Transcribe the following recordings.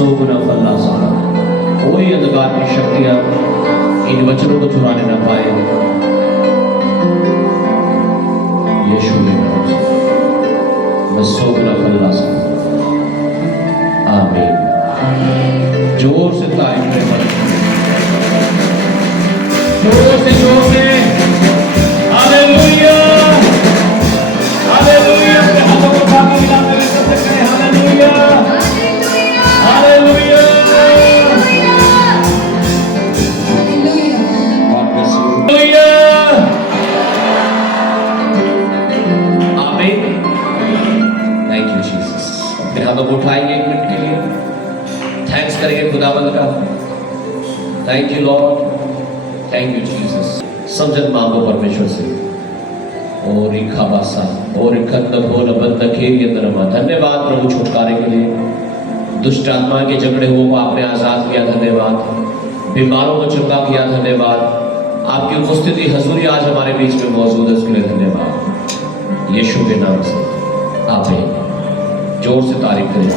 100 गुना फल ला सकता। कोई अंधकार की शक्तियां इन वचनों को चुराने न पाए। यीशु के नाम से मैं 100 गुना फल ला सकता। आमीन। जोर से तारीफ करें, जोर से हालेलुया, हालेलुया। अपने हाथों को बाकी मिलाते हुए सबसे करें हालेलुया, हालेलुया। आमीन। Thank you Jesus. अपने हाथों को उठाएंगे 1 मिनट के लिए, थैंक्स करेंगे खुदावंद का। Thank you Lord, thank you Jesus. समझन मांगो परमेश्वर से। और इखा बासा और इखत हो न बंद खेल अंदरमा। धन्यवाद प्रभु छुटकारे के लिए। दुष्ट आत्मा के जकड़े हुओं को आपने आजाद किया, धन्यवाद। बीमारों को चंगा किया, धन्यवाद। आपकी उपस्थिति हजूरी आज हमारे बीच में मौजूद है, उसके लिए धन्यवाद। यीशु के नाम से आमीन। जोर से तारीफ करें।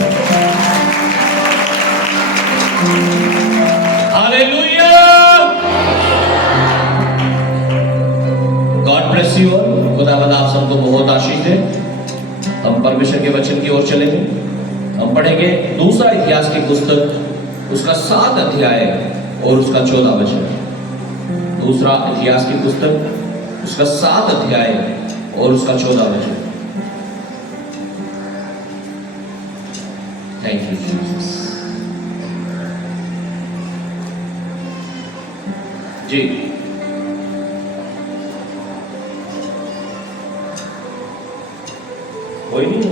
Hallelujah. God bless you all. खुदावंद आप सबको बहुत आशीष दे। हम परमेश्वर के वचन की ओर चलेंगे। हम पढ़ेंगे दूसरा इतिहास की पुस्तक, उसका 7 अध्याय और उसका 14 वचन। दूसरा इतिहास की पुस्तक, उसका 7 अध्याय और उसका 14 वचन। Thank you Jesus. जी कोई नहीं,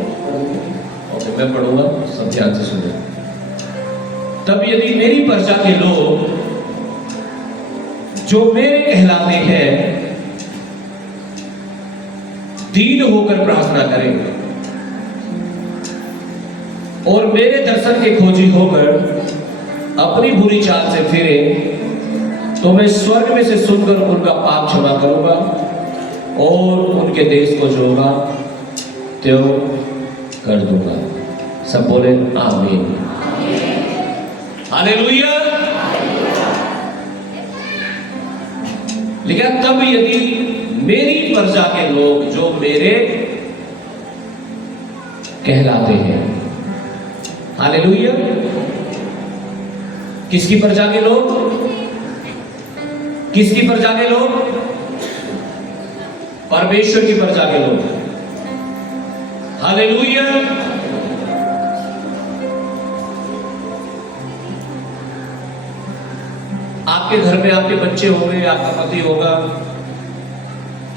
ओके मैं पढ़ूंगा, सब ध्यान से सुने। तब यदि मेरी प्रजा के लोग जो मेरे कहलाते हैं दीन होकर प्रार्थना करें और मेरे दर्शन के खोजी होकर अपनी बुरी चाल से फिरे, तो मैं स्वर्ग में से सुनकर उनका पाप क्षमा करूंगा और उनके देश को जो होगा त्यो कर दूंगा। सब बोले आमीन, हालेलुया। लेकिन तब यदि मेरी प्रजा के लोग जो मेरे कहलाते हैं, हालेलुया। किसकी प्रजा के लोग? किसकी प्रजा के लोग? परमेश्वर की प्रजा के लोग। हालेलुया। आपके घर में आपके बच्चे होंगे, आपका पति होगा,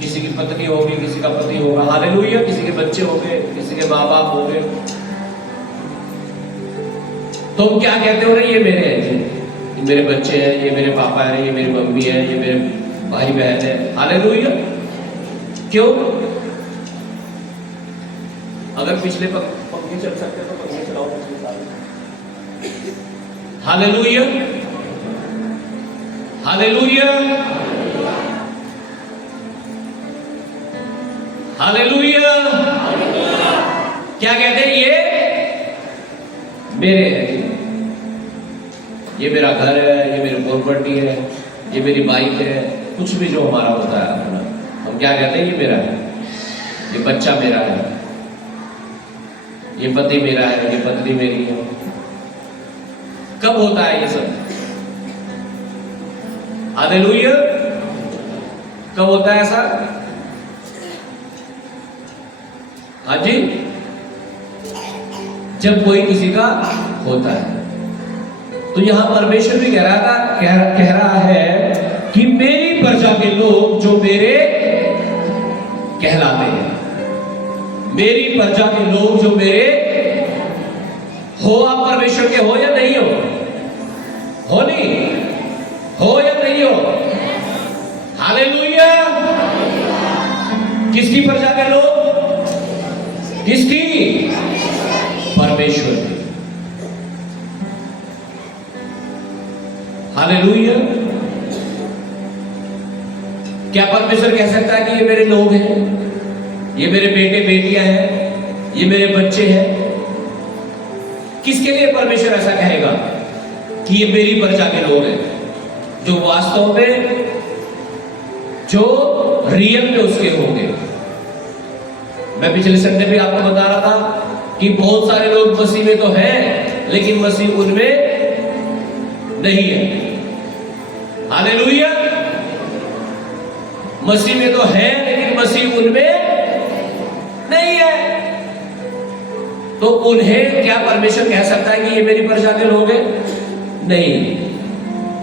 किसी की पत्नी होगी, किसी का पति होगा, हालेलुया। किसी के बच्चे होंगे, किसी के माँ बाप होंगे। तो हम क्या कहते हो? ये मेरे हैं जी, ये मेरे बच्चे हैं, ये मेरे पापा हैं, ये मेरी मम्मी है, ये मेरे भाई बहन है। हालेलुया। क्यों? अगर पिछले पंक्ति चल सकते तो पंक्ति चलाओ पिछले साल। Hallelujah, hallelujah, hallelujah. क्या कहते हैं? ये मेरे हैं, ये मेरा घर है, ये मेरी प्रॉपर्टी है, ये मेरी बाइक है, कुछ भी जो हमारा होता है अपना, हम क्या कहते हैं? ये मेरा है, ये बच्चा मेरा है, ये पति मेरा है, ये पत्नी मेरी है। कब होता है ये सब? हालेलुया। कब होता है ऐसा? हाँ जी, जब कोई किसी का होता है। तो यहां परमेश्वर भी कह रहा है कि मेरी प्रजा के लोग जो मेरे कहलाते हैं, मेरी प्रजा के लोग जो मेरे हो। आप परमेश्वर के हो या नहीं हो? हो नहीं हो या नहीं हो? हालेलुया। किसकी प्रजा के लोग? किसकी? परमेश्वर की। हालेलुया। क्या परमेश्वर कह सकता है कि ये मेरे लोग हैं, ये मेरे बेटे बेटियां हैं, ये मेरे बच्चे हैं? किसके लिए परमेश्वर ऐसा कहेगा कि ये मेरी प्रजा के लोग हैं, जो वास्तव में, जो रियल में उसके होंगे। मैं पिछले संडे भी आपको बता रहा था कि बहुत सारे लोग मसीह में तो हैं लेकिन मसीह उनमें नहीं है। हालेलुया। मसीह में तो है लेकिन मसीह उनमें नहीं है। तो उन्हें क्या परमेश्वर कह सकता है कि ये मेरी प्रजा के लोग हैं? नहीं।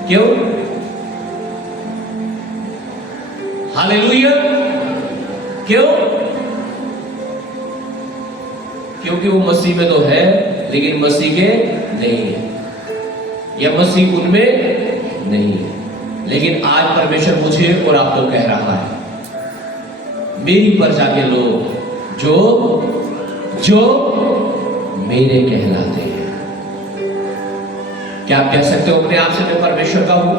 क्यों? हालेलुया। क्यों? क्योंकि वो मसीह में तो है लेकिन मसीह के नहीं है, या मसीह उनमें नहीं है। लेकिन आज परमेश्वर मुझे और आपको कह रहा है, मेरी प्रजा के लोग जो जो मेरे कहलाते हैं। क्या आप कह सकते हो अपने आप से, मैं परमेश्वर का हूं,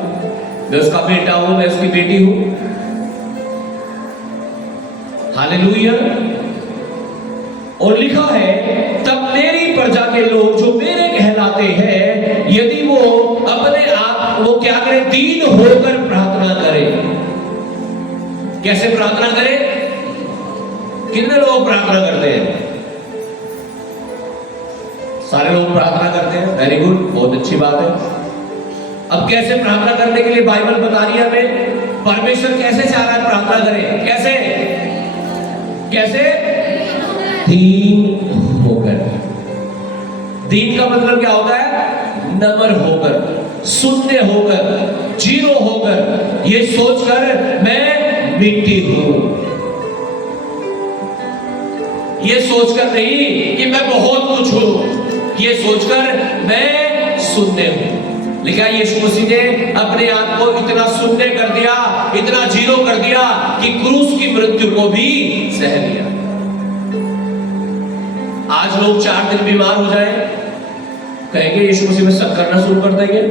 मैं उसका बेटा हूं, मैं उसकी बेटी हूं? हालेलुया। और लिखा है, तब मेरी प्रजा के लोग जो मेरे कहलाते हैं, यदि वो अपने आप, वो क्या करें? दीन होकर प्रार्थना करें। कैसे प्रार्थना करें? कितने लोग प्रार्थना करते हैं? सारे लोग प्रार्थना करते हैं। वेरी गुड, बहुत अच्छी बात है। अब कैसे प्रार्थना करने के लिए बाइबल बता रही है हमें, परमेश्वर कैसे चाह रहा है प्रार्थना करें? कैसे? कैसे? दीन होकर। दीन का मतलब क्या होता है? नम्र होकर, शून्य होकर, जीरो होकर, ये सोचकर मैं मिट्टी हूं, ये सोचकर नहीं कि मैं बहुत कुछ हूं, ये सोचकर मैं शून्य हूं। लिखा यीशु मसीह ने अपने आप को इतना शून्य कर दिया, इतना जीरो कर दिया कि क्रूस की मृत्यु को भी सह लिया। आज लोग 4 दिन बीमार हो जाए, कहेंगे यीशु मसीह में शक करना शुरू कर देंगे।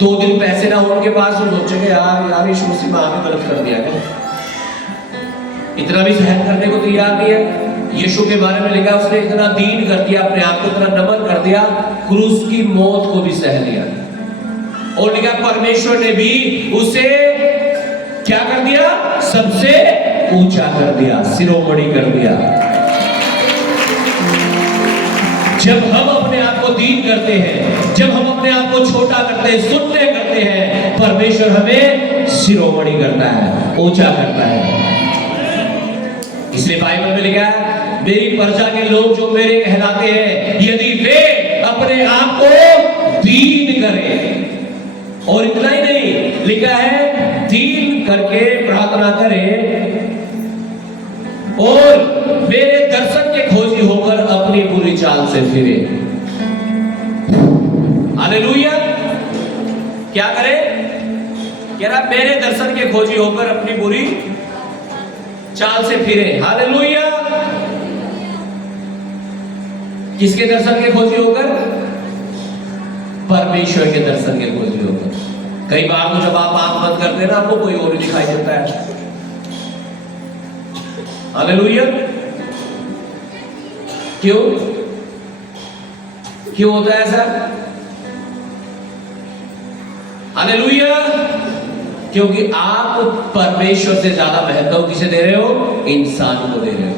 2 दिन पैसे ना हो उनके पास, तो सोचेंगे यार यीशु मसीह में आके गलत कर दिया क्या? इतना भी सहन करने को तैयार नहीं है। यीशु के बारे में लिखा, उसने इतना दीन कर दिया, अपने आप को इतना नम्र कर दिया, क्रूस की मौत को भी सह लिया। और लिखा, परमेश्वर ने भी उसे क्या कर दिया? सबसे ऊंचा कर दिया, शिरोमणि कर दिया। जब हम अपने आप को दीन करते हैं, जब हम अपने आप को छोटा करते हैं, शून्य करते हैं, परमेश्वर हमें शिरोमणि करता है, ऊंचा करता है। इसलिए बाइबल में लिखा है, मेरी प्रजा के लोग जो मेरे कहलाते हैं, यदि वे अपने आप को दीन करें। और इतना ही नहीं, लिखा है दीन करके प्रार्थना करें और मेरे दर्शन के खोजी होकर अपनी बुरी चाल से फिरे। हालेलुया। क्या करे? कह रहा मेरे दर्शन के खोजी होकर अपनी बुरी चाल से फिरे। हालेलुया। किसके दर्शन के खोजी होकर? परमेश्वर के दर्शन के खोजी होकर। कई बार तो जब आप आंख बंद करते हैं ना, आपको कोई और ही दिखाई देता है। हालेलुया। क्यों? क्यों होता है ऐसा? हालेलुया। क्योंकि आप परमेश्वर से ज्यादा महत्व किसे दे रहे हो? इंसान को दे रहे हो।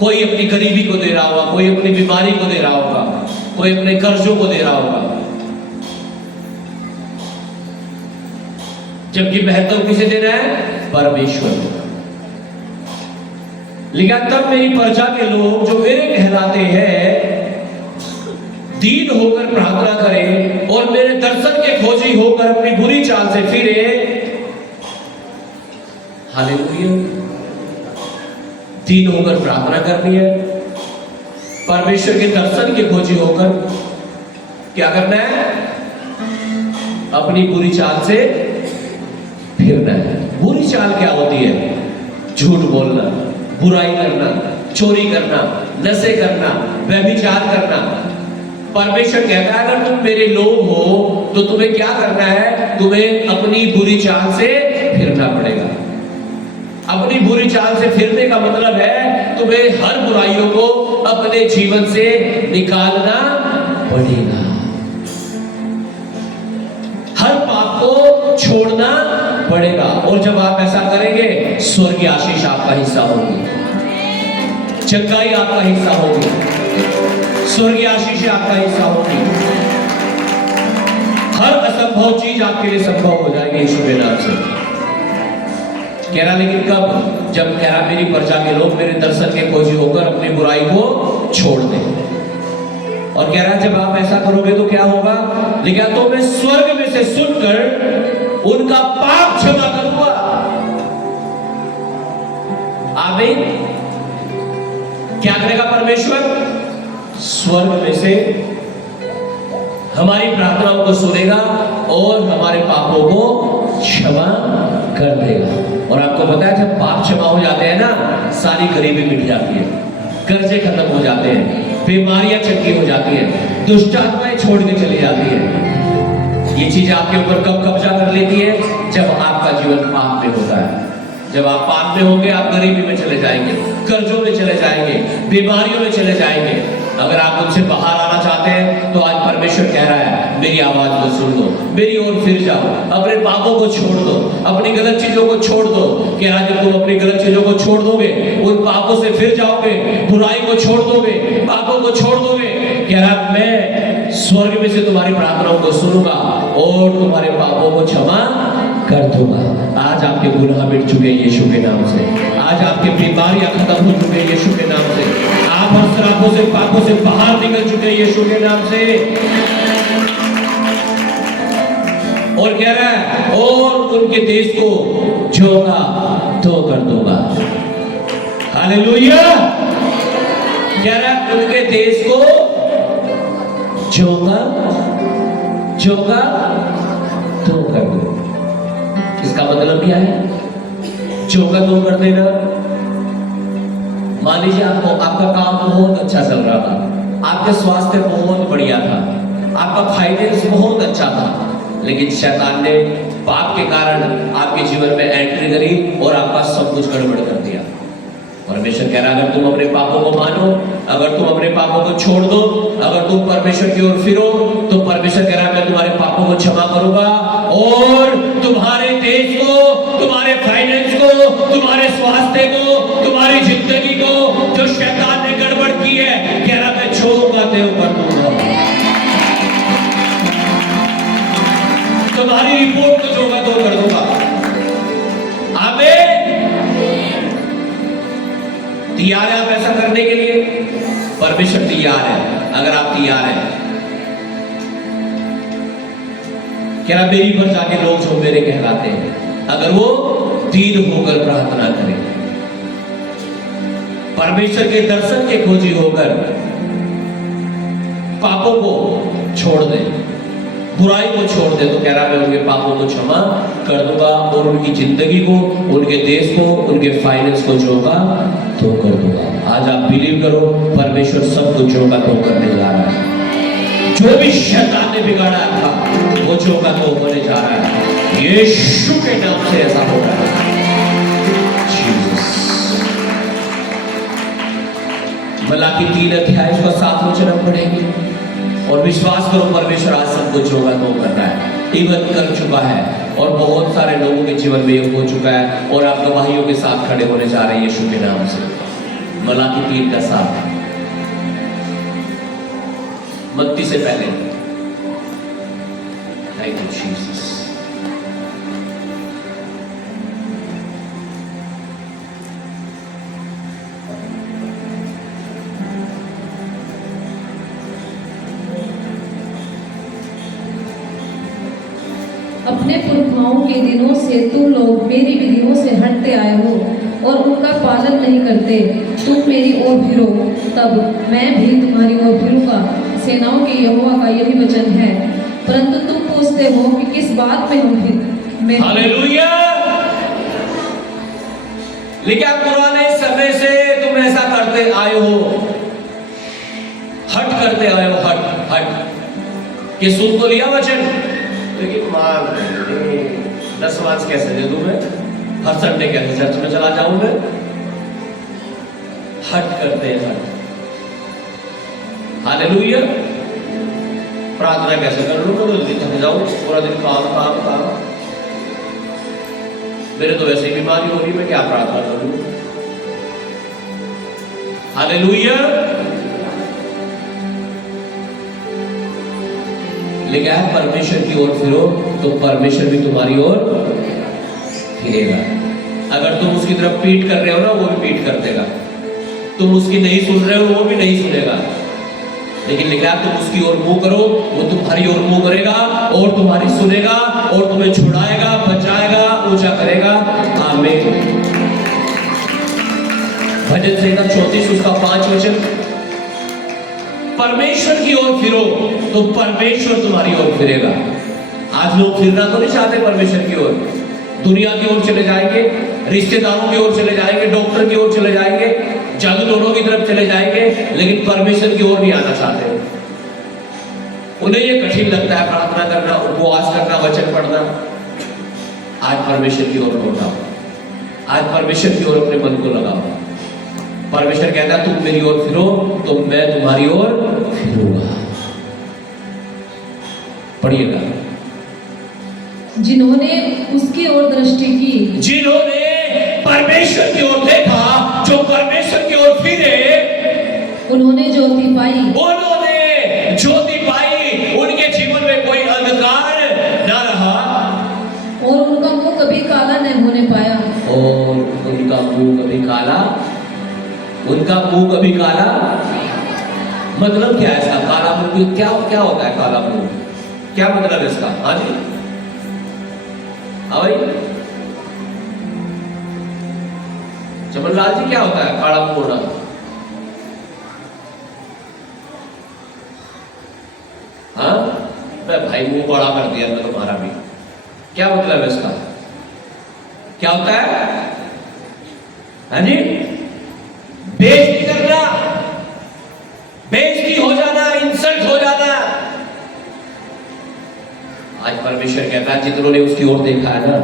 कोई अपनी गरीबी को दे रहा होगा, कोई अपनी बीमारी को दे रहा होगा, कोई अपने कर्जों को दे रहा होगा, जबकि महत्व किसे देना है? परमेश्वर को। लिखा, तब मेरी प्रजा के लोग जो मेरे कहलाते हैं दीन होकर प्रार्थना करें और मेरे दर्शन के खोजी होकर अपनी बुरी चाल से फिरे। हालेलुया। दीन होकर प्रार्थना करनी है, परमेश्वर के दर्शन के खोजी होकर क्या करना है? अपनी बुरी चाल से फिरना है। बुरी चाल क्या होती है? झूठ बोलना, बुराई करना, चोरी करना, नशे करना, व्यभिचार करना। परमेश्वर कहता है अगर तुम मेरे लोग हो तो तुम्हें क्या करना है? तुम्हें अपनी बुरी चाल से फिरना पड़ेगा। अपनी बुरी चाल से फिरने का मतलब है तुम्हें हर बुराइयों को अपने जीवन से निकालना पड़ेगा, हर पाप को छोड़ना पड़ेगा। और जब आप ऐसा करेंगे, स्वर्गीय आशीष आपका हिस्सा होगी, चंगाई आपका हिस्सा होगी, स्वर्गीय आशीष आपका हिस्सा होगी, हर असंभव चीज आपके लिए संभव हो जाएगी यीशु के नाम से। कह रहा लेकिन कब? जब कह रहा मेरी प्रजा के लोग मेरे दर्शन के खोजी होकर अपनी बुराई को छोड़ दें। और कह रहा जब आप ऐसा करोगे तो क्या होगा? लिखा तो मैं स्वर्ग में से सुनकर उनका पाप क्षमा करूंगा। आमीन। क्या करेगा परमेश्वर? स्वर्ग में से हमारी प्रार्थनाओं को सुनेगा और हमारे पापों को क्षमा कर देगा। और आपको पता है जब पाप क्षमा हो जाते हैं ना, सारी गरीबी मिट जाती है, कर्जे खत्म हो जाते हैं, बीमारियां चंगी हो जाती है, दुष्ट आत्माएं छोड़ के चली जाती है। ये चीज आपके ऊपर कब कब्जा कर लेती है? जब आपका जीवन पाप में होता है। जब आप पाप में होंगे, आप गरीबी में चले जाएंगे, कर्जों में चले जाएंगे, बीमारियों में चले जाएंगे। अगर आप उनसे बाहर आना चाहते हैं तो आज परमेश्वर कह रहा है मेरी आवाज को सुन लो, मेरी ओर फिर जाओ, अपने पापों को छोड़ दो, अपनी गलत चीजों को छोड़ दो। कह रहा जब तुम अपनी गलत चीजों को छोड़ दोगे, उन पापों से फिर जाओगे, बुराई को छोड़ दोगे, पापों को छोड़ दोगे, कह रहा मैं स्वर्ग में से तुम्हारी प्रार्थनाओं को सुनूंगा और तुम्हारे पापों को क्षमा कर दूंगा। आज आपके गुनाह मिट चुके यीशु के नाम से, आज आपकी बीमारियां खत्म हो चुके यीशु के नाम से, आप हर शराबों से पापों से बाहर निकल चुके यीशु के नाम से। और कह रहा है और उनके देश को जोगा तो कर दूंगा। हालेलुया। कह रहा है उनके देश को जोगा जोगा तो कर दूंगा। इसका मतलब क्या है? जोगा तो कर देना। मान लीजिए आपका काम बहुत अच्छा चल रहा था, आपका स्वास्थ्य बहुत बढ़िया था, आपका फाइनेंस बहुत अच्छा था, लेकिन शैतान ने पाप के कारण आपके जीवन में एंट्री करी और आपका सब कुछ गड़बड़ कर दिया। परमेश्वर कह रहा अगर तुम अपने पापों को मानो, अगर तुम अपने पापों को छोड़ दो, अगर तुम परमेश्वर की ओर फिरो, तो परमेश्वर कह रहा मैं तुम्हारे पापों को क्षमा करूंगा और तुम्हारे देश को, तुम्हारे फाइनेंस को, तुम्हारे स्वास्थ्य को, तुम्हारी जिंदगी को जो शैतान ने गड़बड़ की है, कह रहा मैं छोड़ूंगा ते कर दूंगा। तुम्हारी रिपोर्ट को जोगा तो कर दूंगा। आमीन। तैयार है आप ऐसा करने के लिए? परमेश्वर तैयार है। अगर आप तैयार हैं, क्या मेरी पर जाके लोग जो मेरे कहलाते हैं, अगर वो दीन होकर प्रार्थना करें, परमेश्वर के दर्शन के खोजी होकर पापों को छोड़ दें, बुराई को छोड़ दे, तो कह रहा मैं उनके पापों को क्षमा कर दूंगा और उनकी जिंदगी को, उनके देश को, उनके फाइनेंस को जोगा तो कर दूंगा। आज आप बिलीव करो, परमेश्वर सब कुछ जोगा तो करने जा रहा है। जो भी शैतान ने बिगाड़ा था वो जोगा तो होने जा रहा है। यीशु के नाम से ऐसा हो रहा है। मलाकी 3 अध्याय का 7 वचन हम पढ़ेंगे और विश्वास करो परमेश्वर आज सब कुछ होगा तो कर रहा है, इवन कर चुका है और बहुत सारे लोगों के जीवन में ये हो चुका है और आप गवाहियों के साथ खड़े होने जा रहे हैं यीशु के नाम से। मलाकी 3 का 7 मत्ती से पहले। Thank you Jesus. अपने पुरखाओं के दिनों से तुम लोग मेरी विधियों से हटते आए हो और उनका पालन नहीं करते। तुम मेरी ओर फिरो, तब मैं भी तुम्हारी ओर फिरूंगा। सेनाओं के यहोवा का यही वचन है। परंतु तुम पूछते हो कि किस बात में हम फिर। हालेलुया। लेकिन पुराने समय से तुम ऐसा करते आए हो, हट करते आए हो, हट हट कि सुन तो लिया वचन, लेकिन मान 10 मार्च कैसे दे दूं मैं? हर संडे कैसे चर्च में चला जाऊं मैं? हट करते हैं हट। हालेलुया। प्रार्थना कैसे कर लूं? पूरा दिन थक जाऊं, पूरा दिन काम काम काम। मेरे तो वैसे ही बीमारी हो रही, मैं क्या प्रार्थना करूं? हालेलुया। लिखा है परमेश्वर की ओर फिरो तो परमेश्वर भी तुम्हारी ओर फिरेगा। अगर तुम उसकी तरफ पीठ कर रहे हो ना, वो भी पीठ कर देगा। तुम उसकी नहीं सुन रहे हो, वो भी नहीं सुनेगा। लेकिन लिखा है तुम उसकी ओर मुंह करो, वो तुम्हारी ओर मुंह करेगा और तुम्हारी सुनेगा और तुम्हें छुड़ाएगा, बचाएगा, ऊंचा करेगा। आमीन। भजन संहिता 34 उसका 5 वचन। परमेश्वर की ओर फिरो तो परमेश्वर तुम्हारी ओर फिरेगा। आज लोग फिरना तो नहीं चाहते परमेश्वर की ओर, दुनिया की ओर चले जाएंगे, रिश्तेदारों की ओर चले जाएंगे, डॉक्टर की ओर चले जाएंगे, जादू टोनों की तरफ चले जाएंगे, लेकिन परमेश्वर की ओर नहीं आना चाहते। उन्हें ये कठिन लगता है प्रार्थना करना, उपवास करना, वचन पढ़ना। आज परमेश्वर की ओर लौटाओ, आज परमेश्वर की ओर अपने मन को लगाओ। परमेश्वर कहता है तुम मेरी ओर फिरो तो मैं तुम्हारी ओर फिरूंगा। पढ़िएगा। जिन्होंने उसकी ओर दृष्टि की, जिन्होंने परमेश्वर की ओर देखा, जो परमेश्वर की ओर फिरे, उन्होंने ज्योति पाई। उन्होंने ज्योति पाई। उनके जीवन में कोई अंधकार न रहा और उनका मुंह कभी काला नहीं होने पाया। और उनका मुंह कभी काला, उनका मुंह कभी काला। मतलब क्या है इसका? काला मुंह क्या क्या होता है? काला मुंह क्या मतलब है इसका? हाँ जी, हाँ भाई चमनलाल जी, क्या होता है काला मुंह होना? हाँ भाई मुंह बड़ा कर दिया मैं तुम्हारा भी। क्या मतलब है इसका? क्या होता है? हाँ जी, बेइज्जती करना, बेइज्जती हो जाना, इंसल्ट हो जाना। आज परमेश्वर कहता है जितनों ने उसकी ओर देखा है ना,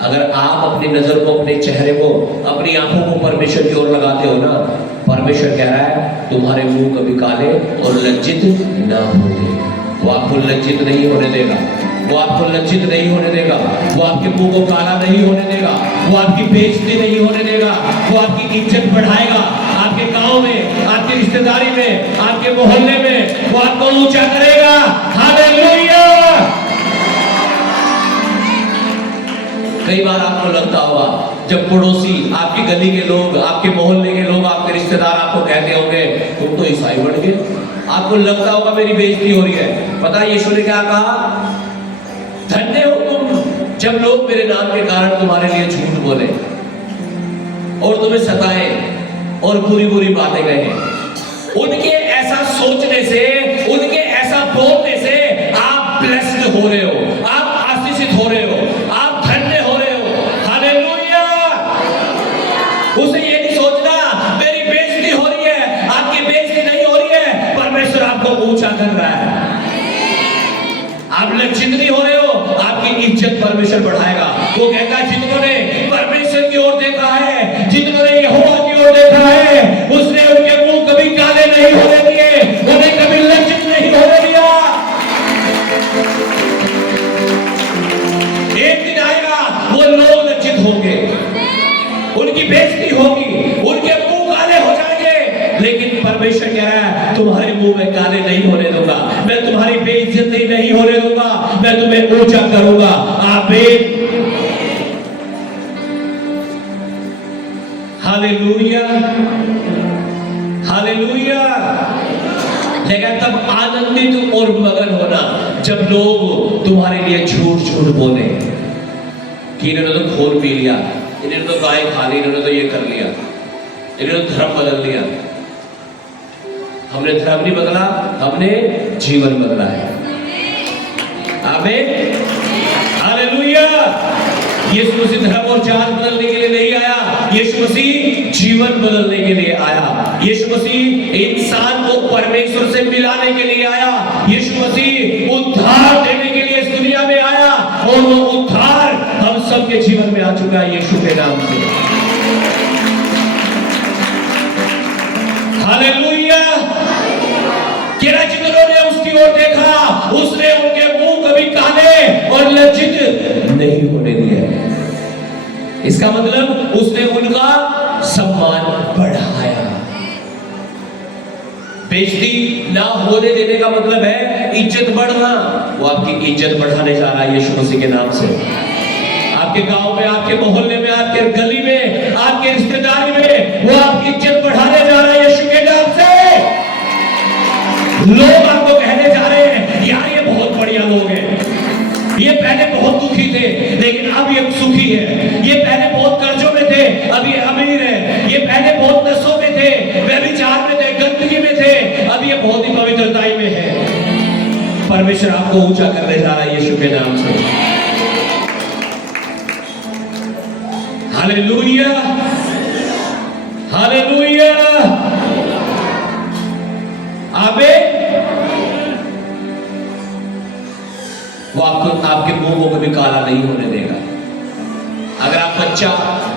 अगर आप अपनी नजर को, अपने चेहरे को, अपनी आंखों को परमेश्वर की ओर लगाते हो ना, परमेश्वर कह रहा है तुम्हारे मुंह कभी काले और लज्जित ना होंगे। वो आपको लज्जित नहीं होने देगा, वो आपको लज्जित नहीं होने देगा, वो आपके मुंह को काला नहीं होने देगा, वो आपकी बेइज्जती नहीं होने देगा, वो आपकी इज्जत बढ़ाएगा। आपके गांव में, आपकी रिश्तेदारी में, आपके मोहल्ले में वो आपको ऊंचा करेगा। हालेलुया। कई बार आपको लगता होगा जब पड़ोसी, आपकी गली के लोग, आपके मोहल्ले के लोग, आपके रिश्तेदार आपको कहते होंगे तुम तो ईसाई बन गए, आपको लगता होगा मेरी बेइज्जती हो रही है। पता है यीशु ने क्या कहा? धन्य हो तुम जब लोग मेरे नाम के कारण तुम्हारे लिए झूठ बोले और तुम्हें सताए और बुरी बुरी बातें कहें। उनके ऐसा सोचने से, उनके ऐसा बोलने से आप ब्लेस्ड हो रहे हो, आप आशीषित हो रहे हो, आप धन्य हो रहे हो। हालेलुया। उसे ये नहीं सोचना मेरी बेइज्जती हो रही है, आपकी बेइज्जती नहीं हो रही है, परमेश्वर आपको ऊंचा कर रहा है। आप लज्जित नहीं हो रहे हो, आपकी इज्जत परमेश्वर बढ़ाएगा। वो कहता है जिन्होंने परमेश्वर की ओर देखा है, जिन्होंने यहोवा की ओर देखा है, उसने उनके मुंह कभी काले नहीं होने दिए, उन्हें कभी लज्जित नहीं होने दिया। एक दिन आएगा वो लोग लज्जित होंगे, उनकी बेइज्जती होगी, उनके मुंह काले हो जाएंगे, लेकिन परमेश्वर कह रहा है तुम्हारे मुंह में काले नहीं होने दूंगा, मैं तुम्हारी बेइज्जती नहीं होने दूंगा, मैं तुम्हें ऊंचा करूंगा। आमीन। Hallelujah, hallelujah. लेकिन तब आनंदित और मगन होना जब लोग तुम्हारे लिए झूठ झूठ बोले कि इन्होंने तो खोल पी लिया, इन्होंने तो गाय खा ली, इन्होंने तो ये कर लिया, इन्होंने तो धर्म बदल लिया। हमने धर्म नहीं बदला, हमने जीवन बदला है। आमीन। हालेलुया। यीशु मसीह धर्म और जात बदलने के लिए नहीं आया, यीशु मसीह जीवन बदलने के लिए आया। यीशु मसीह इंसान को परमेश्वर से मिलाने के लिए आया। यीशु मसीह उद्धार देने के लिए इस दुनिया में आया और वो उद्धार हम सब उनके जीवन में आ चुका है यीशु के नाम से। हालेलुया। जिन्होंने उसकी ओर देखा, उसने उनके मुंह कभी काले और लज्जित नहीं होने दिया। इसका मतलब उसने उनका सम्मान बढ़ाया। बेइज्जती ना होने देने का मतलब है इज्जत बढ़ना। वो आपकी इज्जत बढ़ाने जा रहा है यीशु मसीह के नाम से। आपके गांव में, आपके मोहल्ले में, आपके गली में, आपके रिश्तेदारी में वो आपकी इज्जत बढ़ाने जा रहा है यीशु के नाम से। लोग आपको कहने जा रहे हैं यार ये बहुत बढ़िया लोग हैं, ये पहले बहुत दुखी थे लेकिन अब ये सुखी है, ये पहले बहुत कर्जों में थे अब ये अमीर है, ये पहले बहुत नशों में थे, व्यभिचार में थे, गंदगी में थे, अब ये बहुत ही पवित्रताई में है। परमेश्वर आपको ऊंचा करने जा रहा है यीशु के नाम से। हालेलुया, हालेलुया, आमीन। वो आपको, आपके मुंह को कभी काला नहीं होने देगा। अगर आप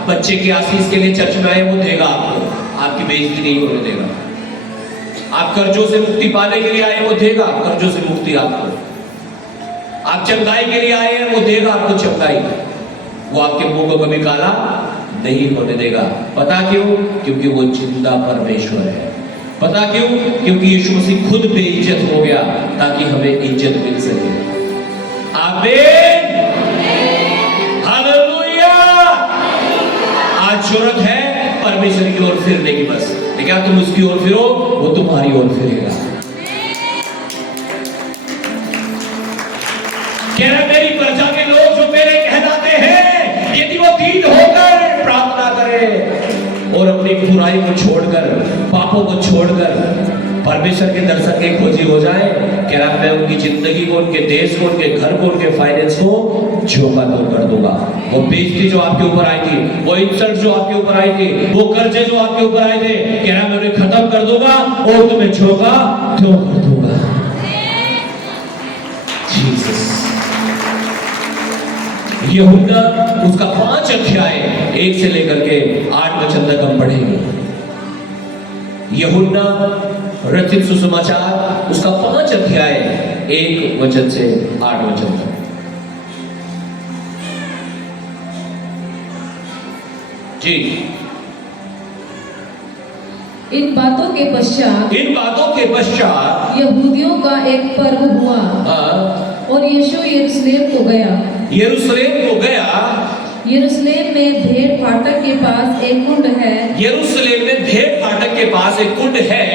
बच्चे की आशीष के लिए चर्च में आए, वो देगा आपको, आपकी बेइज्जती नहीं होने देगा। आप कर्जों से मुक्ति पाने के लिए आए, वो देगा कर्जों से मुक्ति आपको। आप चंगाई के लिए आए हैं, वो देगा आपको चंगाई। वो आपके मुंह को कभी काला नहीं होने देगा। पता क्यों? क्योंकि वो जिंदा परमेश्वर है। पता क्यों? क्योंकि यीशु मसीह खुद बेइज्जत हो गया ताकि हमें इज्जत मिल सके। आमीन, हालेलुया। आज जरूरत है परमेश्वर की ओर फिरने की बस। क्या तुम उसकी ओर फिरो, वो तुम्हारी ओर फिरेगा। कह रहा मेरी प्रजा के लोग जो मेरे कहलाते हैं, यदि वो दीन होकर प्रार्थना करें और अपनी बुराई को छोड़कर, पापों को छोड़कर परमेश्वर के दर्शन के खोजी हो जाए, कह रहा मैं उनकी जिंदगी को, उनके देश को, उनके घर को, उनके फाइनेंस को झोंका दूर कर दूंगा। वो बेइज्जती जो आपके ऊपर आई थी, वो इंसल्ट जो आपके ऊपर आई थी, वो कर्जे जो आपके ऊपर आए थे, कह रहा मैं उन्हें खत्म कर दूंगा और तुम्हें झोंका दूर कर दूंगा। जीसस। यूहन्ना उसका 5 अध्याय 1 से लेकर के 8 वचन तक हम पढ़ेंगे। यूहन्ना रचित सुसमाचार उसका 5 अध्याय 1 वचन से 8 वचन तक। जी। इन बातों के पश्चात यहूदियों का एक पर्व हुआ। और यीशु यरूशलेम को गया। यरूशलेम में भेड़ फाटक के पास एक कुंड है। यरूशलेम में भेड़ फाटक के पास एक कुंड है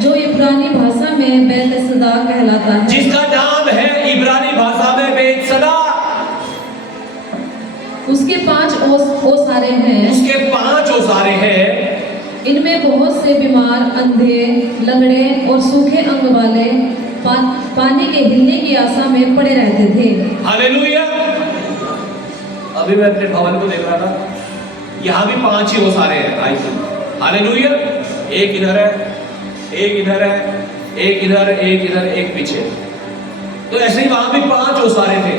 जो इब्रानी भाषा में बैतसदा कहलाता है। जिसका नाम है इब्रानी भाषा में बैतसदा। उसके 5 ओसारे हैं। इनमें बहुत से बीमार, अंधे, लंगड़े और सूखे अंग वाले पानी के हिलने की आशा में पड़े रहते थे। हालेलुया। अभी मैं अपने भवन को देख रहा था, यहाँ भी 5 ही ओसारे हैं। हालेलुया। एक इधर है, एक इधर है, एक इधर, एक इधर, एक पीछे। तो ऐसे ही वहां भी 5 ओसारे थे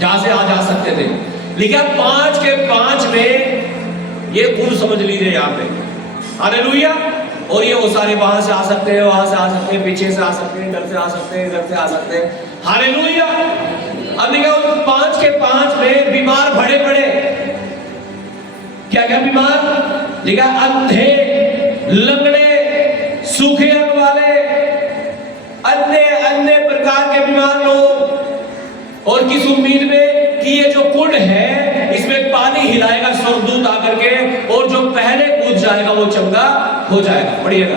जहां से आ जा सकते थे। लेकिन 5 के 5 में ये कुल समझ लीजिए यहाँ पे। हालेलुया। और ये ओसारे वहां से आ सकते हैं, वहां से आ सकते हैं, पीछे से आ सकते हैं, इधर से आ सकते हैं, इधर से आ सकते हैं। हालेलुया। अब देखा 5 के 5 में बीमार भरे पड़े। क्या क्या बीमार? देखा अंधे, लंगड़े, सूखे अंग वाले, अन्य अन्य प्रकार के बीमार लोग। और किस उम्मीद में कि ये जो कुंड है इसमें पानी हिलाएगा स्वर्गदूत आकर के, और जो पहले कूद जाएगा वो चंगा हो जाएगा। पढ़िएगा।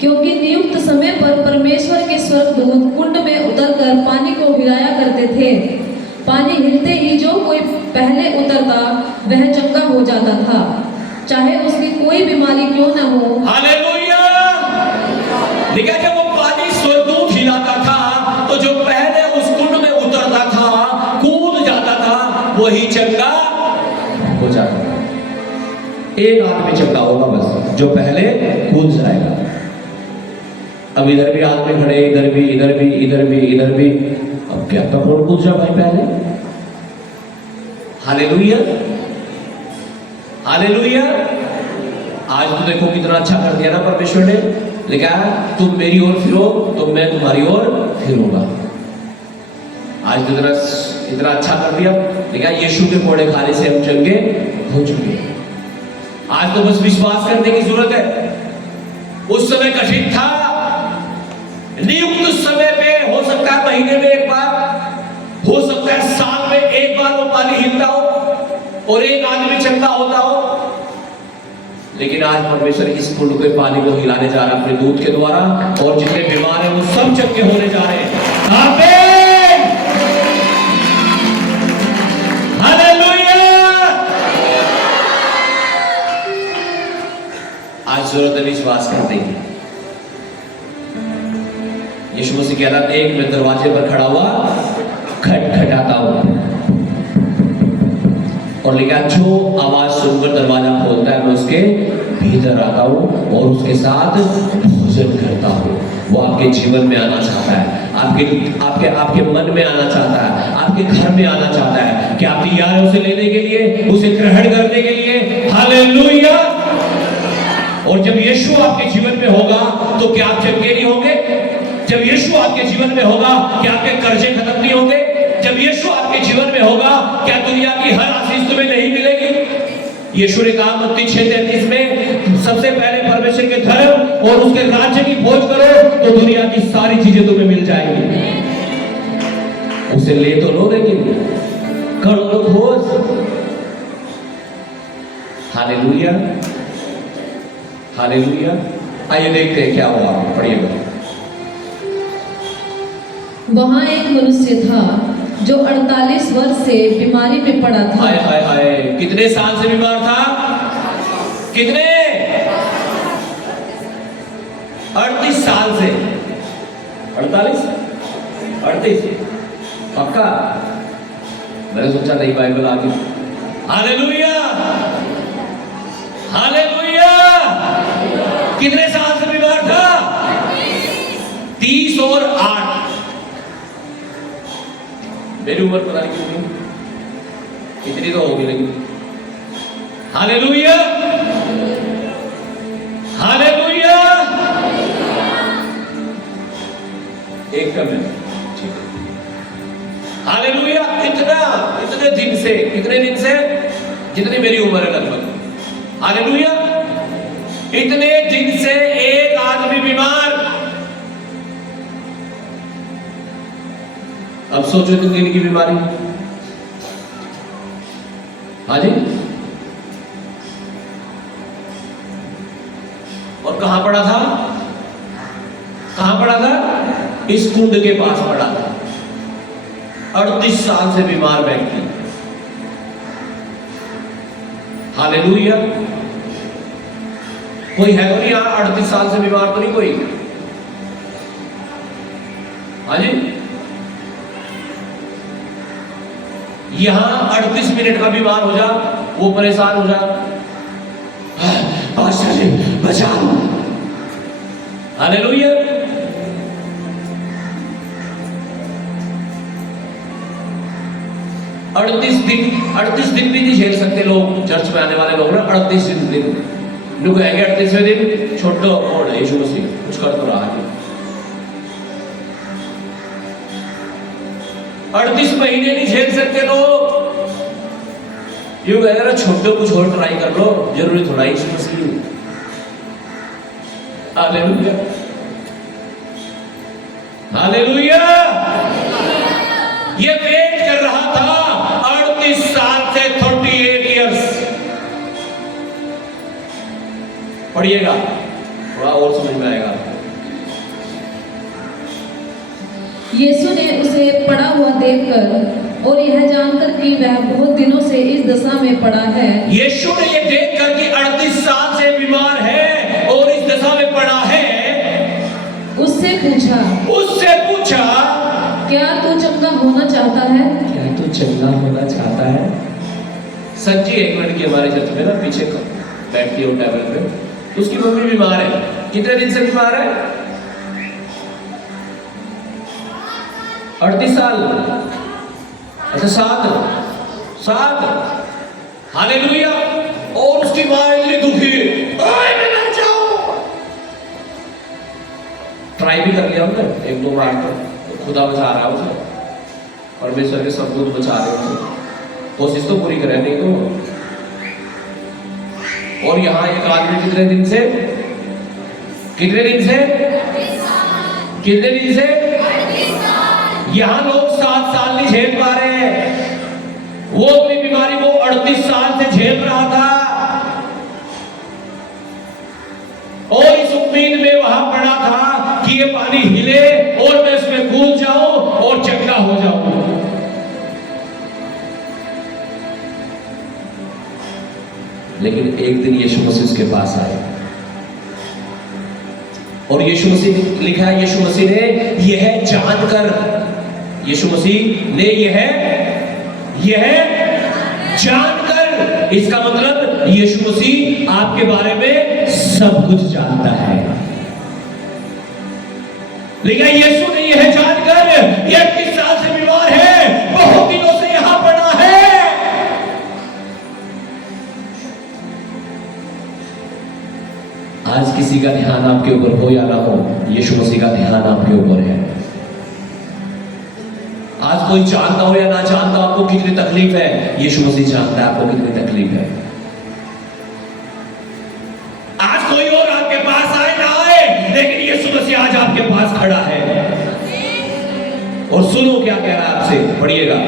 क्योंकि नियुक्त समय पर परमेश्वर के स्वर्गदूत कुंड में उतरकर पानी को हिलाया करते थे। पानी हिलते ही जो कोई पहले उतरता वह चंगा हो जाता था, चाहे उसकी कोई बीमारी क्यों न हो। हालेलुया। देखा जब वो पानी स्वर्गदूत हिलाता था तो जो पहले उस कुंड में उतरता था, कूद जाता था, वही चंगा हो जाता था। एक आदमी चंगा होगा बस, जो पहले कूद जाएगा। अब इधर भी आदमी खड़े, इधर भी, इधर भी, इधर भी, इधर भी। अब क्या तो कौन कूद जा भाई पहले? Hallelujah, hallelujah. आज तो देखो कितना अच्छा कर दिया ना परमेश्वर ने, लिखा तुम मेरी ओर फिरो तो मैं तुम्हारी ओर फिरूंगा। आज तो इतना अच्छा कर दिया, लिखा यीशु के कोड़े खाने से हम चंगे हो चुके। आज तो बस विश्वास करने की जरूरत है। उस समय कठिन था, नियुक्त समय पे हो सकता है महीने में एक बार, हो सकता है साल में एक बार वो पानी हिलता हो और एक आदमी चंगा होता हो, लेकिन आज परमेश्वर इस कुंड के पानी को हिलाने जा रहा है अपने दूत के द्वारा, और जितने बीमार हैं वो सब चंगे होने जा रहे हैं। आमीन, हालेलुया। आज जरूरत है विश्वास करते ही। यीशु मसीह कह रहा था, एक मैं दरवाजे पर खड़ा हुआ खटखटाता हूं, और लिखा जो आवाज सुनकर दरवाजा खोलता है मैं उसके भीतर आता हूं और उसके साथ भोजन करता हूं। वो आपके जीवन में आना चाहता है, आपके आपके आपके मन में आना चाहता है, आपके घर में आना चाहता है कि आप तैयार हैं उसे लेने के लिए, उसे ग्रहण करने के लिए। हालेलुया। और जब यीशु आपके जीवन में होगा तो क्या आप चंगे नहीं होंगे? जब यीशु आपके जीवन में होगा क्या आपके कर्जे खत्म नहीं होंगे? जब यीशु आपके जीवन में होगा क्या दुनिया की हर आशीष तुम्हें नहीं मिलेगी? यीशु ने कहा मत्ती 6:33 में, सबसे पहले परमेश्वर के धर्म और उसके राज्य की खोज करो तो दुनिया की सारी चीजें तुम्हें मिल जाएंगी। उसे ले तो लो, लेकिन करो लो खोज। Hallelujah, hallelujah. आइए देखते हैं क्या हुआ, पढ़िएगा। वहां एक मनुष्य था जो 48 वर्ष से बीमारी में पड़ा था। हाय हाय हाय, कितने साल से बीमार था? कितने? 38 साल से। 48 38 पक्का? मैंने सोचा नहीं बाइबल आ गई। Hallelujah, hallelujah. कितने साल से बीमार था? 30 और 8। मेरी उम्र पता नहीं कितनी, इतनी तो होगी लेकिन। Hallelujah, hallelujah. एक कम है, ठीक है। हालेलुया। इतने दिन से, कितने दिन से? जितनी मेरी उम्र है लगभग। हालेलुया। इतने दिन से एक आदमी बीमार। अब सोचो कितनी दिन की बीमारी। हाँ जी। और कहां पड़ा था? कहां पड़ा था? इस कुंड के पास पड़ा था। 38 साल से बीमार व्यक्ति। हालेलुया। कोई है तो नहीं यहां 38 साल से बीमार तो नहीं कोई? हाँ जी। यहां 38 मिनट का बीमार हो जा, वो परेशान हो जा, पास्टर जी बचाओ। हालेलुया। अड़तीस दिन भी नहीं झेल सकते लोग, चर्च में आने वाले लोग ना। 38 दिन लोग कहेंगे 38वें दिन छोटो और यीशु मसीह कुछ कर तो रहा है। 38 महीने नहीं झेल सकते लोग। यूं कहेगा ना छोटो कुछ और ट्राई कर लो, जरूरी थोड़ा यीशु मसीह। Hallelujah, hallelujah. ये वेट कर रहा था 38 साल से 38 इयर्स। पढ़िएगा थोड़ा और समझ में आएगा। यीशु ने उसे पड़ा हुआ देखकर और यह जानकर कि वह बहुत दिनों से इस दशा में पड़ा है। यीशु ने यह देखकर कि 38 साल से बीमार है और इस दशा में पड़ा है, उससे पूछा क्या तू चंगा होना चाहता है? क्या तू चंगा होना चाहता है? सच्ची एक मिनट की हमारे चर्च में ना पीछे बैठती है टेबल पे, तो उसकी मम्मी बीमार है। कितने दिन से बीमार है? 38 साल। अच्छा 7। हालेलुया। और उसकी मां इतनी दुखी, ओए मैं मर जाऊं। ट्राई भी कर लिया हमने 1-2 बार, तो खुदा बचा रहा है उसे, परमेश्वर के सबूत बचा रहे हैं उसे। कोशिश तो पूरी करें, नहीं तो। और यहाँ एक आदमी कितने दिन से यहाँ लोग 7 साल नहीं झेल पा रहे हैं, वो अपनी बीमारी को 38 साल से झेल रहा था, और इस उम्मीद में वहां पड़ा था कि ये पानी हिले और मैं इसमें कूद जाऊं और चंगा हो जाऊं। लेकिन एक दिन यीशु मसीह उसके पास आए, और यीशु मसीह लिखा है, यीशु मसीह ने यह जानकर, यीशु मसीह ने यह जानकर, इसका मतलब यीशु मसीह आपके बारे में सब कुछ जानता है। लेकिन यीशु ने यह जानकर, ये 31 साल से बीमार है, बहुत दिनों से यहां पड़ा है, आज किसी का ध्यान आपके ऊपर हो या ना हो, यीशु मसीह का ध्यान आपके ऊपर है। आज कोई जानता हो या ना जानता हो आपको कितनी तकलीफ है, यीशु मसीह जानता है आपको कितनी तकलीफ है। आज कोई और आपके पास आए ना आए, लेकिन यीशु मसीह आज आपके पास खड़ा है। और सुनो क्या कह रहा है आपसे, पढ़िएगा।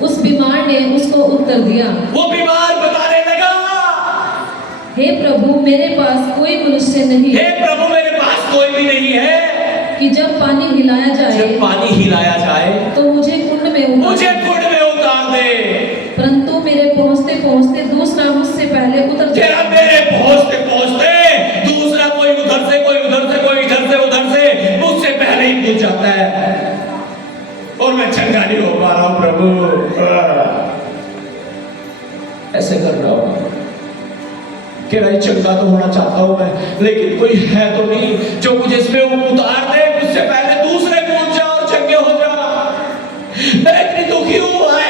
उस बीमार ने उसको उत्तर दिया, वो बीमार बताने लगा, हे प्रभु मेरे पास कोई मनुष्य नहीं, हे प्रभु मेरे पास कोई भी नहीं है कि जब पानी हिलाया जाए तो मुझे कुंड में उतार दे। परंतु मेरे पहुंचते पहुंचते दूसरा मुझसे पहले उतर तेरा मेरे पहुंचते पहुंचते दूसरा कोई उधर से, कोई उधर से, कोई इधर से, उधर से मुझसे पहले ही पहुंच जाता है, और मैं चंगा नहीं हो पा रहा हूं प्रभु। ऐसे कर रहा हूं कि भाई चंगा तो होना चाहता हूं मैं, लेकिन कोई है तो नहीं जो मुझे इसमें उतार दे, मुझसे पहले दूसरे पहुंच जा और चंगे हो जा। मैं इतनी दुखी हूं, है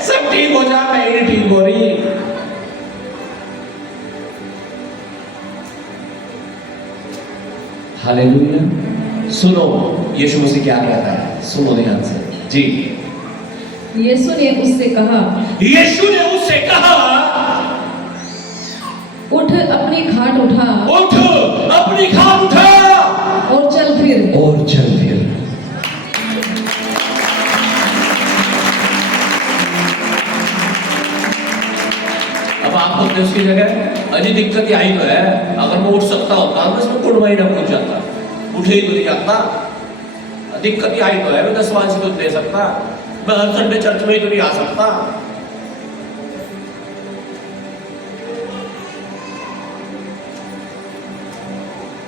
सब ठीक हो जा, मैं ही ठीक हो रही। हालेलुया। सुनो यीशु मसीह क्या कहता है, सुनो ध्यान से जी। यीशु ने उससे कहा, उठ अपनी खाट उठा और चल फिर। अब आप होते उसकी जगह, अजी दिक्कत आई तो है, अगर मैं उठ सकता होता तो इसमें कुड़ महीना पहुंच जाता, उठे ही तो नहीं जाता। दिक्कत आई तो है, मैं 10 वांसी तो दे सकता, मैं हर संडे चर्च में ही तो नहीं आ सकता।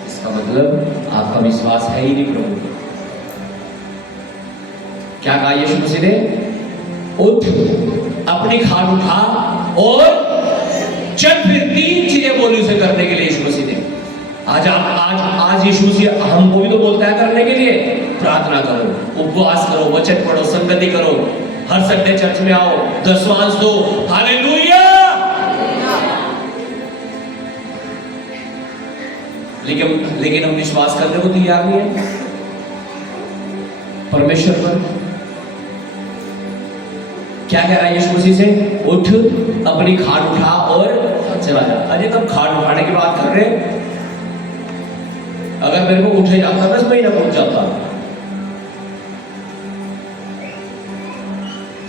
इसका मतलब आपका विश्वास है ही नहीं प्रभु। क्या कहा यीशु मसीह ने, उठ अपनी खाट उठा और चल फिर। 3 चीजें बोली उसे करने के लिए यीशु मसीह ने। आज यीशु मसीह हमको भी तो बोलता है करने के लिए, प्रार्थना करो, उपवास करो, वचन पढ़ो, संगति करो, हर संडे चर्च में आओ, दशवांश दो। हालेलुया। लेकिन हम विश्वास करने को तैयार नहीं है परमेश्वर पर। क्या कह रहा है यीशु मसीह से, उठ अपनी खाट उठा और चला जा। अरे तब खाट उठाने की बात कर रहे, अगर मेरे को उठे जाता 10 महीना पहुंच जाता।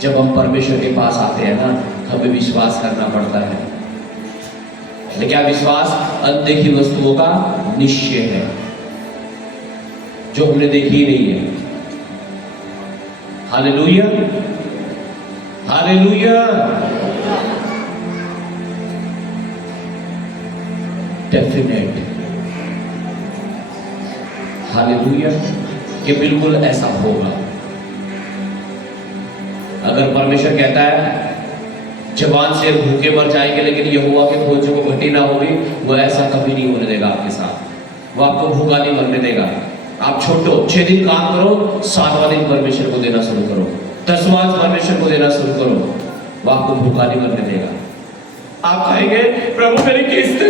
जब हम परमेश्वर के पास आते हैं ना, हमें विश्वास करना पड़ता है। लेकिन क्या विश्वास अनदेखी वस्तुओं का निश्चय है, जो हमने देखी ही नहीं है। Hallelujah, hallelujah. डेफिनेट, हालेलुया, कि बिल्कुल ऐसा होगा। अगर परमेश्वर कहता है जवान से भूखे मर जाएंगे लेकिन यहोवा के खोजों को घटी ना होगी, वो ऐसा कभी नहीं होने देगा आपके साथ। वो आपको भूखा नहीं मरने देगा। आप छोड़ो, 6 दिन काम करो, 7वां दिन परमेश्वर को देना शुरू करो। 10वां परमेश्वर को देना शुरू करो, वो आपको भूखा नहीं मरने देगा। आप कहेंगे प्रभु मेरी किस्त,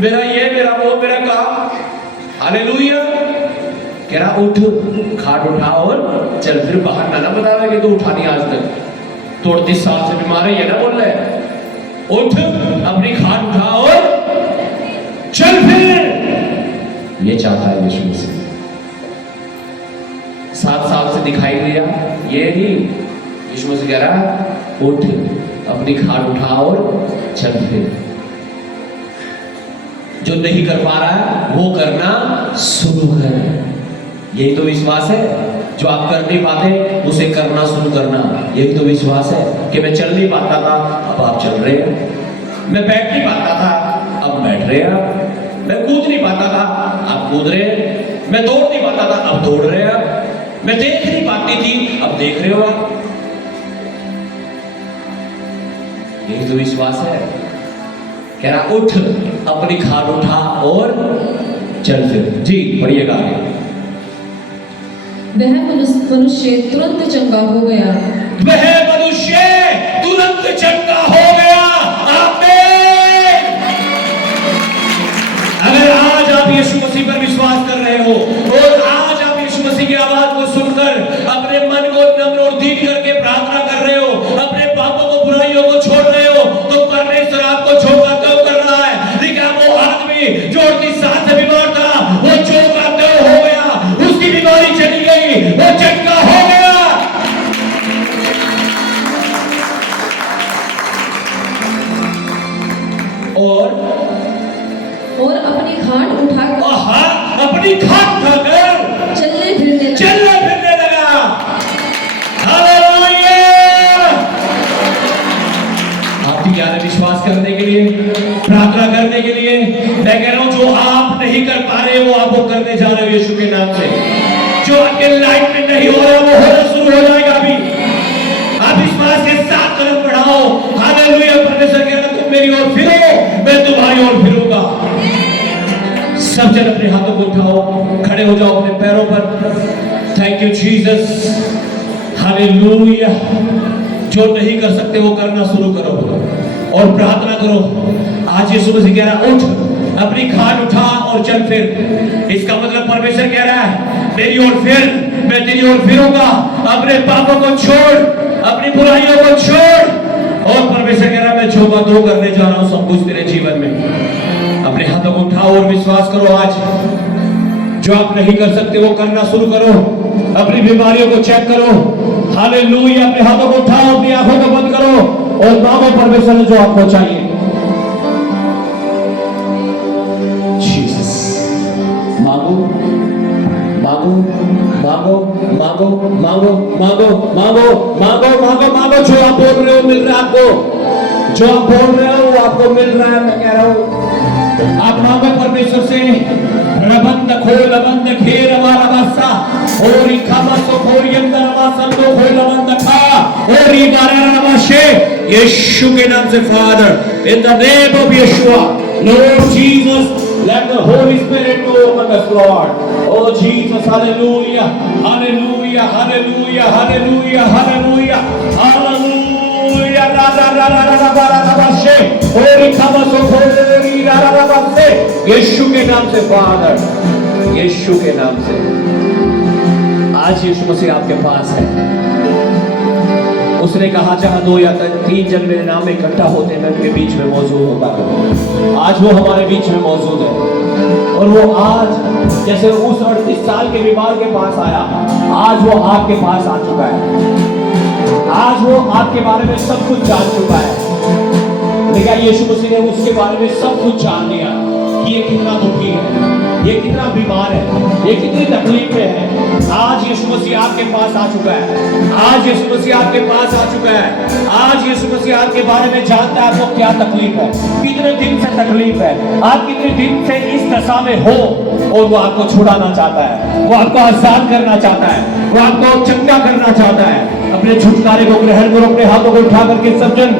मेरा ये, मेरा वो, मेरा काम, हालेलुया। कह रहा उठ, खाट उठा और चल। फिर बाहर ना बतावे कि तू उठा नहीं आज तक, तो 38 साल से बीमार है, ये ना बोल रहे। उठ, अपनी खाट उठा और चल फिर। ये चाहता है यीशु मसीह। 7 साल से दिखाई दिया, ये नहीं। यीशु मसीह कह रहा उठ, अपनी खाट उठा और चल फिर। जो नहीं कर पा रहा है वो करना शुरू कर। यही तो विश्वास है। जो आप कर नहीं पाते उसे करना शुरू करना, यही तो विश्वास है। कि मैं चल नहीं पाता था, अब आप चल रहे हैं। मैं बैठ नहीं पाता था, अब बैठ रहे हैं। मैं कूद नहीं पाता था, अब कूद रहे हैं। मैं दौड़ नहीं पाता था, अब दौड़ रहे हैं। मैं देख नहीं पाती थी, अब देख रहे हो आप। यही तो विश्वास है। कह रहा उठ, अपनी खाट उठा और चल फिर। जी पढ़िएगा आगे। वह मनुष्य तुरंत चंगा हो गया। वह मनुष्य तुरंत चंगा हो गया। आमीन। अगर आज आप यीशु मसीह पर विश्वास कर रहे हो और आज आप यीशु मसीह की आवाज को सुनकर अपने मन को नम्र और दीन करके प्रार्थना कर रहे हो, अपने पापों को, बुराइयों को छोड़ रहे हो, तो परमेश्वर आपको छोड़कर कब कर रहा है। देखिए वो आदमी जो 38 साल से बीमार था, वो चोका कब हो गया, उसकी बीमारी चली गई, वो चंगा हो गया। और अपनी खाट उठाकर, अपनी खाट उठाकर चलने फिरने लगा। हालेलुया। आपकी क्या है विश्वास करने के लिए, प्रार्थना करने के लिए। मैं कह रहा हूं जो आप नहीं कर पा रहे हो, आप वो करने जा रहे हो यीशु के नाम से। जो आपके लाइफ में नहीं हो रहा वो होना शुरू हो जाएगा अभी। आप विश्वास के साथ कदम बढ़ाओ। हालेलुया। परमेश्वर कह रहा है तुम मेरी ओर फिरो, मैं तुम्हारी ओर फिरूंगा। सब जन अपने हाथों को उठाओ, खड़े हो जाओ अपने पैरों पर। Thank you Jesus. हालेलुया। जो नहीं कर सकते वो करना शुरू करो और प्रार्थना करो। आज यीशु मसीह कह रहा उठ, अपनी खाट उठा और चल फिर। इसका मतलब परमेश्वर कह रहा है मेरी ओर फिर, मैं तेरी ओर फिरूंगा। अपने पापों को छोड़, अपनी बुराइयों को छोड़। और परमेश्वर कह रहा है मैं जो बात दो करने जा रहा हूं सब कुछ तेरे जीवन में। अपने हाथों को उठाओ और विश्वास करो। आज जो आप नहीं कर सकते वो करना शुरू करो। अपनी बीमारियों को चेक करो। हालेलुया। अपने हाथों को उठाओ, अपनी आंखों को बंद करो और मांगो परमेश्वर ने जो आपको चाहिए। जीसस। मांगो मांगो मांगो मांगो मांगो मांगो मांगो मांगो मांगो मांगो। जो आप बोल रहे हो मिल रहा है आपको। जो आप बोल रहे हो आपको मिल रहा है। मैं कह रहा हूं आप मांगो परमेश्वर से। रबंद खोल बंद घेर वाला बसा और इखामसो खोल अंदर वासंदो खोल बंद खा और इबारा नमाशे। यीशु के नाम से father, in the name of Yeshua, lord Jesus, let the Holy Spirit go among us, Lord. Oh Jesus, hallelujah, hallelujah, hallelujah, hallelujah, hallelujah, hallelujah. La la la la la la la la bashe. Ori khamas ori la la la bashe. यीशु के नाम से father, यीशु के नाम से। आज यीशु मसीह आपके पास है। उसने कहा जहां 2 या 3 जन मेरे नाम में इकट्ठा होते मैं उनके बीच में मौजूद होता हूं। आज वो हमारे बीच में मौजूद है। और वो आज जैसे उस 38 साल के बीमार के पास आया, आज वो आपके पास आ चुका है। आज वो आपके बारे में सब कुछ जान चुका है। देखा यीशु मसीह ने उसके बारे में सब कुछ जान लिया कि ये कितना दुखी है, ये कितना बीमार है, ये कितनी तकलीफ में है। आज यीशु मसीह आपके पास आ चुका है। आज यीशु मसीह आपके पास आ चुका है। आज यीशु मसीह आपके बारे में जानता है आपको क्या तकलीफ है, कितने दिन से तकलीफ है, आप कितने दिन से इस दशा में हो। और वो आपको छुड़ाना चाहता है, वो आपको आजाद करना चाहता है, वो आपको चंगा करना चाहता है। अपने छुटकारे को ग्रहण करो। अपने हाथों को उठा करके सब जन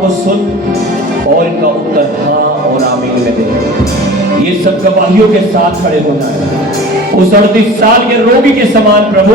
को सुन और इनका उत्तर हाँ और आमीन में दे। ये सब गवाहियों के साथ खड़े होना है। उस 38 साल के रोगी के समान प्रभु